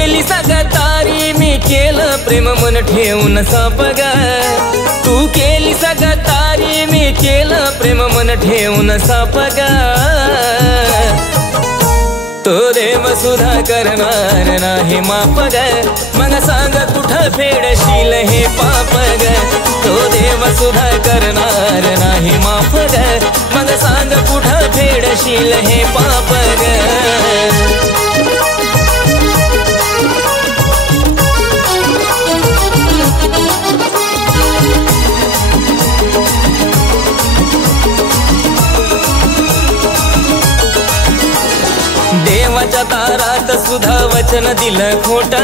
केली सगतारी मी केलं प्रेम मन ठेवून सापग तू केली सगतारी मी केलं प्रेम मन ठेवून सापग तो देव सुद्धा करणार नाही माफ ग मग सांग कुठं फेडशील हे पाप ग तो देव सुद्धा करणार नाही माफ ग मग सांग कुठं फेडशील हे पाप ग देवाच्या दारात सुद्धा वचन दिलं खोट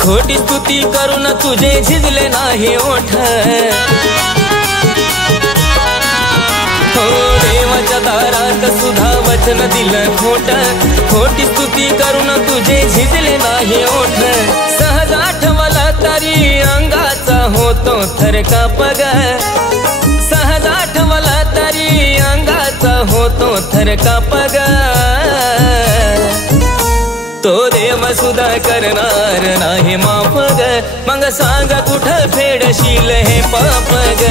खोटी स्तुती करून तुझे झिजले नाही ओठ हो देवाच्या दारात सुद्धा वचन दिलं खोट खोटी स्तुती करून तुझे झिजले नाही ओठ सहज आठवला तरी अंगाचा होतो थरकाप ग सहज आठवला तरी अंगाचा होतो थरकाप ग तो देव सुद्धा करणार नाही माफ ग मग सांग कुठं फेडशील हे पाप ग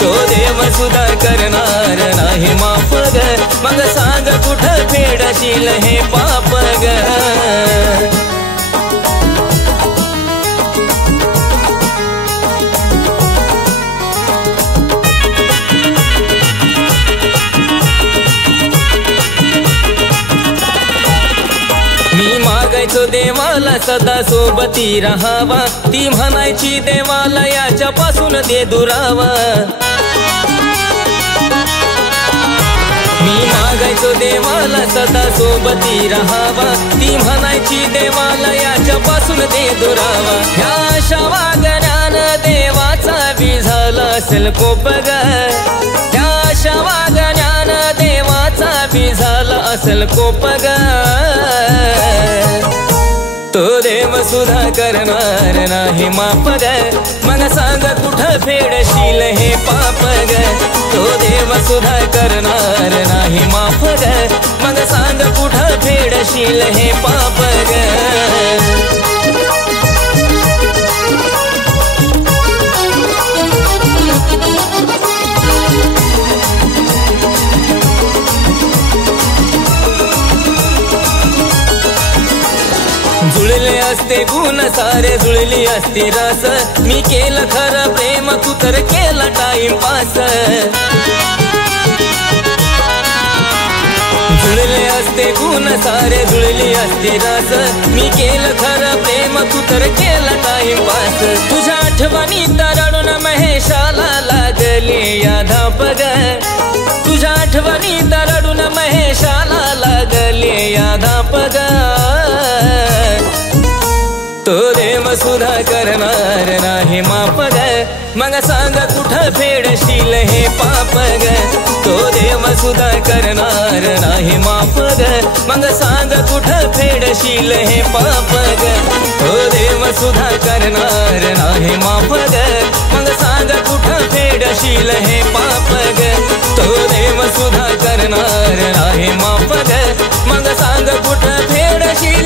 तो देव सुद्धा करणार नाही माफ ग मग सांग कुठं फेडशील हे पाप ग मागायचो देवाला सदा सोबती राहावा ती म्हणायची देवाला याच्यापासून दे दुरावा मी मागायचो देवाला सदा सोबती राहावा ती म्हणायची देवाला याच्यापासून दे दुरावा ह्या अशा वागण्यानं देवाचा बी झाला असेल कोप ग ह्या अशा वागण्यानं देवाचा बी झाला असेल कोप ग तो देव सुद्धा करणार नाही माफ ग मग सांग कुठं फेडशील हे पाप ग तो देव सुद्धा करणार नाही माफ ग मग सांग कुठं फेडशील हे पाप ग जुळले असते गुण सारे जुळली असती रस मी केलं खरं प्रेम तू तर केला टाइमपास जुळले असते गुण सारे जुळली असती रस मी केलं खरं प्रेम तू तर केला टाइमपास तुझ्या आठवणी तरडून महेशाला लागले या धाप ग तुझ्या आठवणी तरडून महेशाला लागले या धाप ग तो देव सुद्धा करणार नाही माफ ग मग सांग कुठं फेडशील हे पाप ग तो देव सुद्धा करणार नाही माफ ग मग सांग कुठं फेडशील हे पाप ग तो देव सुद्धा करणार नाही माफ ग मग सांग कुठं फेडशील हे पाप ग तो देव सुद्धा करणार नाही माफ ग मग सांग कुठं फेडशील